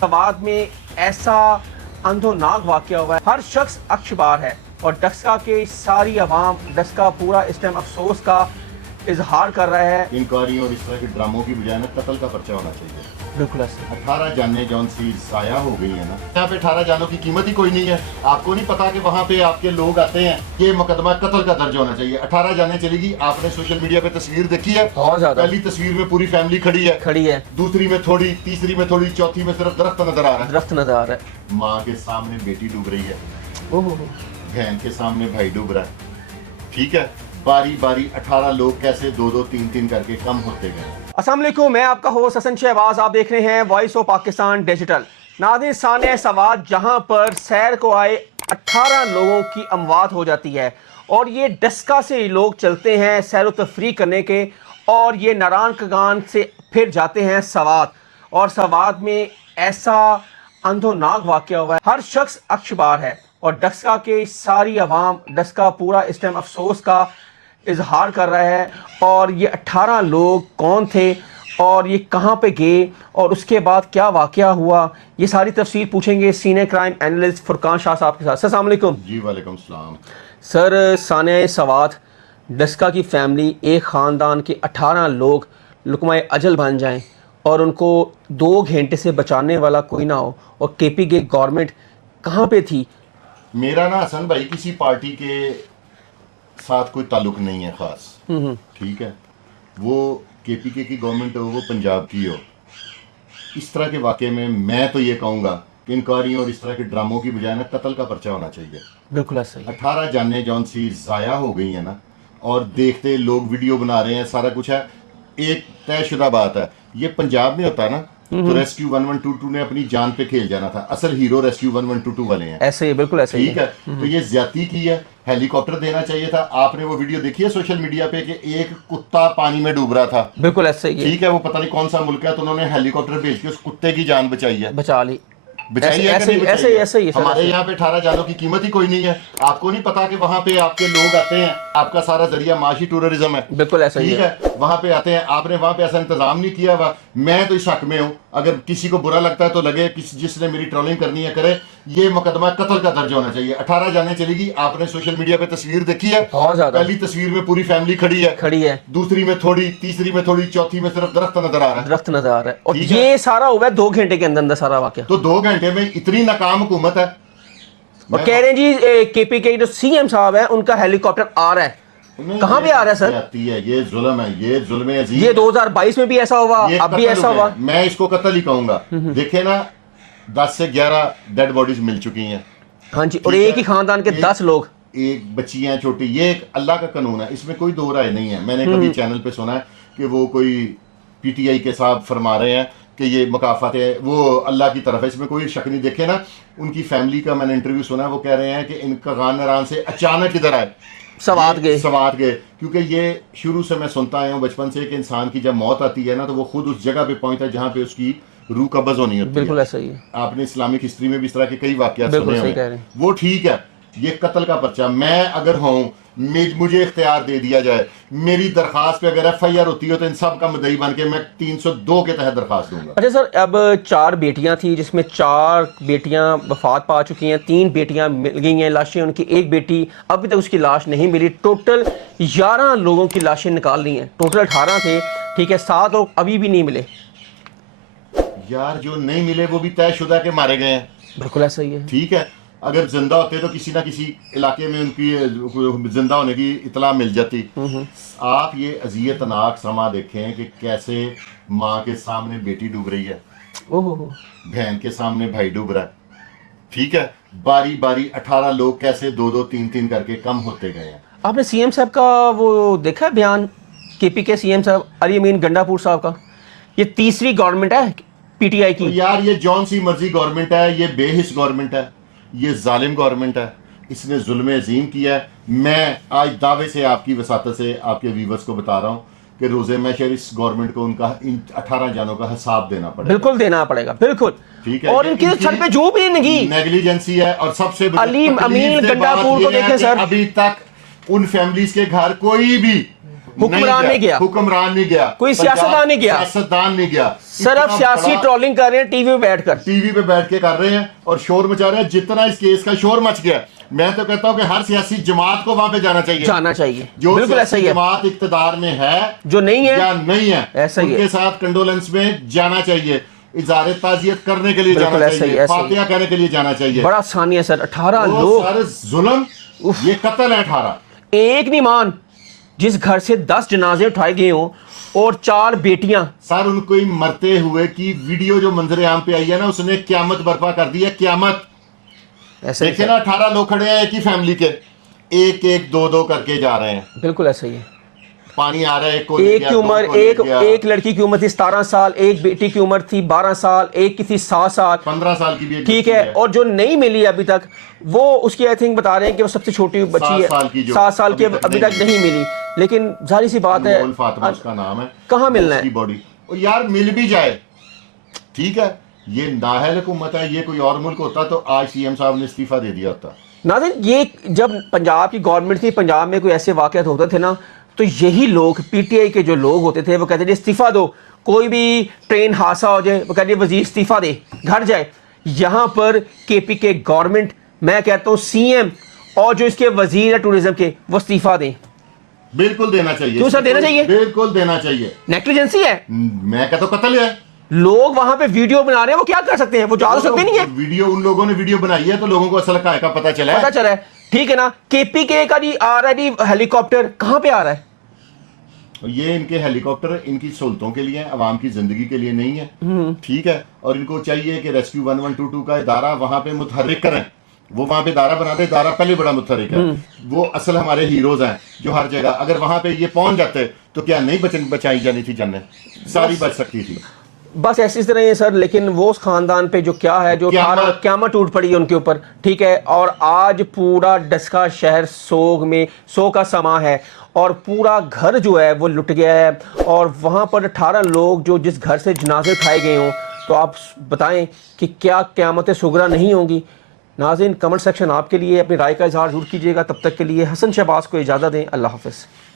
सवाद में ऐसा अंधोनाक वाक़या हुआ है, हर शख्स अक्षबार है और डस्का के सारी अवाम, डस्का पूरा इस टाइम अफसोस का इजहार कर रहा है। इंक्वायरी और इस तरह के ड्रामों की बजाय ना कत्ल का पर्चा होना चाहिए। बिल्कुल ऐसे 18 जाने जौन सी जाया हो गई है ना, यहाँ पे 18 जानों की कीमत ही कोई नहीं है। आपको नहीं पता कि वहाँ पे आपके लोग आते हैं, ये मुकदमा कत्ल का दर्ज होना चाहिए। 18 जाने चलेगी। आपने सोशल मीडिया पे तस्वीर देखी है, बहुत ज्यादा। पहली तस्वीर में पूरी फैमिली खड़ी है, दूसरी में थोड़ी, तीसरी में थोड़ी, चौथी में सिर्फ दरख्त नजर आ रहा है। माँ के सामने बेटी डूब रही है, बहन के सामने भाई डूब रहा है। ठीक है, बारी बारी 18 लोग कैसे 2-2, 3-3 करके कम होते गए। अस्सलाम वालेकुम, मैं आपका होस्ट हसन शहबाज, आप देख रहे हैं वॉइस ऑफ पाकिस्तान डिजिटल। नाज़रीन, सानिया सवाद जहां पर सैर को आए 18 लोगों की अमवात हो जाती है और ये डस्का से लोग चलते हैं सैर व तफरी करने के, और ये नारायण कगान से फिर जाते हैं सवाद, और सवाद में ऐसा अंधोनाक वाक़या हुआ है, हर शख्स अक्षबार है और डस्का के सारी अवाम, डस्का पूरा इस टाइम अफसोस का इजहार कर रहा है। और ये 18 लोग कौन थे और ये कहाँ पे गए और उसके बाद क्या वाक़या हुआ, ये सारी तफसीर पूछेंगे senior crime analyst Furqan Shah साहब के साथ। सर अस्सलाम वालेकुम। जी वालेकुम सलाम। सर, सानिया सवाद डस्का की फैमिली, एक ख़ानदान के 18 लोग लुकमाए अजल बन जाएं और उनको 2 घंटे से बचाने वाला कोई ना हो, और केपी के गवर्नमेंट कहाँ पे थी? मेरा ना हसन भाई किसी पार्टी के साथ कोई ताल्लुक नहीं है खास। ठीक है, वो केपीके की गवर्नमेंट हो, वो पंजाब की हो, इस तरह के वाक़े में मैं तो ये कहूँगा कि इंक्वायरी और इस तरह के ड्रामों की बजाय ना कत्ल का पर्चा होना चाहिए। बिल्कुल ऐसा ही। 18 जाने जौन सी ज़ाया हो गई है ना, और देखते लोग वीडियो बना रहे हैं, सारा कुछ है। एक तयशुदा बात है, ये पंजाब में होता है ना तो रेस्क्यू 1122 ने अपनी जान पे खेल जाना था। असल हीरो रेस्क्यू 1122 वाले हैं। ऐसे ही, बिल्कुल ऐसे ही। ठीक है, तो ये ज्यादती की है, हेलीकॉप्टर देना चाहिए था। आपने वो वीडियो देखी है सोशल मीडिया पे कि एक कुत्ता पानी में डूब रहा था? बिल्कुल ऐसे ही। ठीक है, वो पता नहीं कौन सा मुल्क है, तो उन्होंने हेलीकॉप्टर भेज के उस कुत्ते की जान बचाई है। बचा ली। बचाई है कि नहीं बचाई ऐसे है? ही ऐसे ही। हमारे यहाँ पे 18 जानों की कीमत ही कोई नहीं है। आपको नहीं पता कि वहाँ पे आपके लोग आते हैं, आपका सारा जरिया माशी टूरिज्म है। बिल्कुल ऐसा ही ठीक है, वहाँ पे आते हैं, आपने वहाँ पे ऐसा इंतजाम नहीं किया हुआ। मैं तो इस हक में हूँ, अगर किसी को बुरा लगता है तो लगे, जिसने मेरी ट्रोलिंग करनी है करे। ये मुकदमा कत्ल का दर्ज होना चाहिए। 18 जाने चलेगी। आपने सोशल मीडिया पे तस्वीर देखी है, बहुत ज्यादा। पहली तस्वीर में पूरी फैमिली खड़ी है, दूसरी में थोड़ी, तीसरी में थोड़ी, चौथी में सिर्फ दरख्त नजर आ रहा है। और ये सारा हुआ है 2 घंटे के अंदर सारा वाकया। तो 2 घंटे में इतनी नाकाम हुकूमत है। और कह रहे हैं जी केपी के जो सीएम साहब है उनका हेलीकॉप्टर आ रहा है। कहाँ पे आ रहा है सर? ये जुल्म है, ये जुल्म अजीम। ये 2022 में भी ऐसा हुआ, अब भी ऐसा हुआ। मैं इसको कत्ल ही कहूंगा। देखे ना, 10 से 11 डेड बॉडीज मिल चुकी हैं। हाँ जी, और एक ही खानदान के 10 लोग, एक बच्चियां छोटी। ये एक अल्लाह का कानून है, इसमें कोई दो राय नहीं है। मैंने कभी चैनल पे सुना है कि वो कोई पीटीआई के साहब फरमा रहे हैं कि ये मुकाफात है, वो अल्लाह की तरफ है, इसमें कोई शक नहीं। देखे ना, उनकी फैमिली का मैंने इंटरव्यू सुना, वो कह रहे हैं कि इनका गान से अचानक इधर आए, सवाद गए। क्योंकि ये शुरू से मैं सुनता आया हूँ बचपन से कि इंसान की जब मौत आती है ना, तो वो खुद उस जगह पे पहुंचता है जहाँ पे उसकी रूह कब्ज़ होनी होती है। बिल्कुल ऐसा ही है। आपने इस्लामिक हिस्ट्री में भी इस तरह के कई वाक़यात सुने हैं। वो ठीक है, ये कत्ल का पर्चा। मैं अगर हूँ, मुझे इख्तियार दे दिया जाए, मेरी दरखास्त पे अगर FIR होती है तो इन सब का मुद्दई बन के मैं 302 के तहत दरखास्त दूंगा। अच्छा सर, अब 4 बेटियां थी जिसमें 4 बेटियां वफात पा चुकी हैं, 3 बेटियां मिल गई हैं लाशें उनकी, एक बेटी अभी तक उसकी लाश नहीं मिली। टोटल 11 लोगों की लाशें निकाल ली हैं, टोटल 18 थे। ठीक है, 7 लोग अभी भी नहीं मिले। यार, जो नहीं मिले वो भी तयशुदा के मारे गए हैं। बिल्कुल ऐसा ही है। ठीक है, अगर जिंदा होते तो किसी ना किसी इलाके में उनकी जिंदा होने की इतला मिल जाती। आप ये अजियतनाक समा देखें कि कैसे माँ के सामने बेटी डूब रही है, बहन के सामने भाई डूब रहा है। ठीक है, बारी बारी 18 लोग कैसे 2-2, 3-3 करके कम होते गए हैं। आपने सीएम साहब का वो देखा बयान, केपी के सीएम साहब अली अमीन गंडापुर साहब का? ये तीसरी गवर्नमेंट है पीटीआई की। तो यार, ये जौन सी मर्जी गवर्नमेंट है, ये बेहिस गवर्नमेंट है, ये जालिम गवर्नमेंट है, इसने जुल्म अजीम किया है। मैं आज दावे से, आपकी वसातत से आपके व्यूवर्स को बता रहा हूँ कि रोज़े महशर इस गवर्नमेंट को उनका इन 18 जानों का हिसाब देना पड़ेगा। बिल्कुल देना पड़ेगा, बिल्कुल। ठीक है, और इनके सर पे जो भी नहीं नेग्लिजेंसी है। और सबसे अली अमीन गंडापुर को देखें सर, अभी तक उन फैमिलीज के घर कोई भी حکمران نہیں گیا، حکمران نہیں گیا، کوئی سیاستدان نہیں گیا، سیاستدان نہیں گیا، صرف سیاسی ٹرولنگ کر رہے ہیں ٹی وی پہ بیٹھ کر، ٹی وی پہ بیٹھ کے کر رہے ہیں اور شور مچا رہے ہیں. جتنا اس کیس کا شور مچ گیا، میں تو کہتا ہوں کہ ہر سیاسی جماعت کو وہاں پہ جانا چاہیے، جو بالکل ایسا ہی ہے، جماعت اقتدار میں ہے جو نہیں ہے یا نہیں ہے ایسا ہی ان ہے، کے ساتھ کنڈولنس میں جانا چاہیے، اظہار تعزیت کرنے کے لیے جانا چاہیے، فاتحہ کہنے کے لیے جانا چاہیے. بڑا آسانی ہے سر، 18 وہ لوگ، سارے ظلم، یہ قتل ہے. 18 ایک نہیں مان، جس گھر سے 10 جنازے اٹھائے گئے ہوں اور 4 بیٹیاں. سر ان کو مرتے ہوئے کی ویڈیو جو منظر عام پہ آئی ہے نا، اس نے قیامت برپا کر دی ہے، قیامت. دیکھیں نا 18 لوگ کھڑے ہیں ایک ہی فیملی کے، ایک ایک دو دو کر کے جا رہے ہیں. بالکل ایسا ہی ہے. پانی آ رہا ہے، ایک کی عمر، ایک لڑکی کی عمر تھی 17 سال، ایک بیٹی کی عمر تھی 12 سال، ایک کی تھی 7 سال، 15 سال کی بھی ایک ٹھیک ہے. اور جو نہیں ملی ابھی تک، وہ اس کی آئی تھنک بتا رہے ہیں کہ وہ سب سے چھوٹی بچی ہے، 7 سال کی ابھی تک نہیں ملی. لیکن ظاہر سی بات ہے، فاطمہ اس کا نام ہے، کہاں ملنا ہے باڈی. اور یار مل بھی جائے ٹھیک ہے، یہ نااہل حکومت ہے. یہ کوئی اور ملک ہوتا تو آج سی ایم صاحب نے استعفیٰ دے دیا ہوتا. ناظرین، یہ جب پنجاب کی گورنمنٹ تھی، پنجاب میں کوئی ایسے واقعات ہوتے تھے نا، تو یہی لوگ پی ٹی آئی کے جو لوگ ہوتے تھے وہ کہتے تھے استعفیٰ دو. کوئی بھی ٹرین حادثہ ہو جائے وہ کہتے ہیں وزیر استعفیٰ دے، گھر جائے. یہاں پر کے پی کے گورنمنٹ، میں کہتا ہوں سی ایم اور جو اس کے وزیر ہے ٹورزم کے، وہ استعفیٰ دیں. بالکل دینا چاہیے. کیوں سر دینا چاہیے؟ بالکل دینا چاہیے. نیگلیجنسی ہے. میں کہتا ہوں قتل ہے. لوگ وہاں پہ ویڈیو بنا رہے ہیں، وہ کیا کر سکتے ہیں؟ وہ جا سکتے نہیں ہیں. ویڈیو ان لوگوں نے ویڈیو بنائی ہے تو لوگوں کو اصل کا پتہ چلا ہے، ٹھیک ہے نا. کے پی کے کا جی آ رہا ہے جی ہیلی کاپٹر، کہاں پہ آ رہا ہے؟ یہ ان کے ہیلی کاپٹر ان کی سہولتوں کے لیے، عوام کی زندگی کے لیے نہیں ہے، ٹھیک ہے. اور ان کو چاہیے کہ ریسکیو 1122 کا ادارہ وہاں پہ متحرک کریں. وہ وہاں پہ ادارہ بنا دے، ادارہ پہلے بڑا متحرک ہے. وہ اصل ہمارے ہیروز ہیں جو ہر جگہ، اگر وہاں پہ یہ پہنچ جاتے تو کیا نہیں بچائی جانی تھی جانیں، ساری بچ سکتی تھی. بس ایسی طرح ہی ہے سر. لیکن وہ اس خاندان پہ جو کیا ہے، جو قیامت ٹوٹ پڑی ہے ان کے اوپر، ٹھیک ہے. اور آج پورا ڈسکا شہر سوگ میں، سو کا سما ہے، اور پورا گھر جو ہے وہ لٹ گیا ہے. اور وہاں پر 18 لوگ جو جس گھر سے جنازے اٹھائے گئے ہوں، تو آپ بتائیں کہ کیا قیامت صغریٰ نہیں ہوں گی؟ ناظرین، کمنٹ سیکشن آپ کے لیے، اپنی رائے کا اظہار ضرور کیجیے گا. تب تک کے لیے حسن شہباز کو اجازت دیں. اللہ حافظ.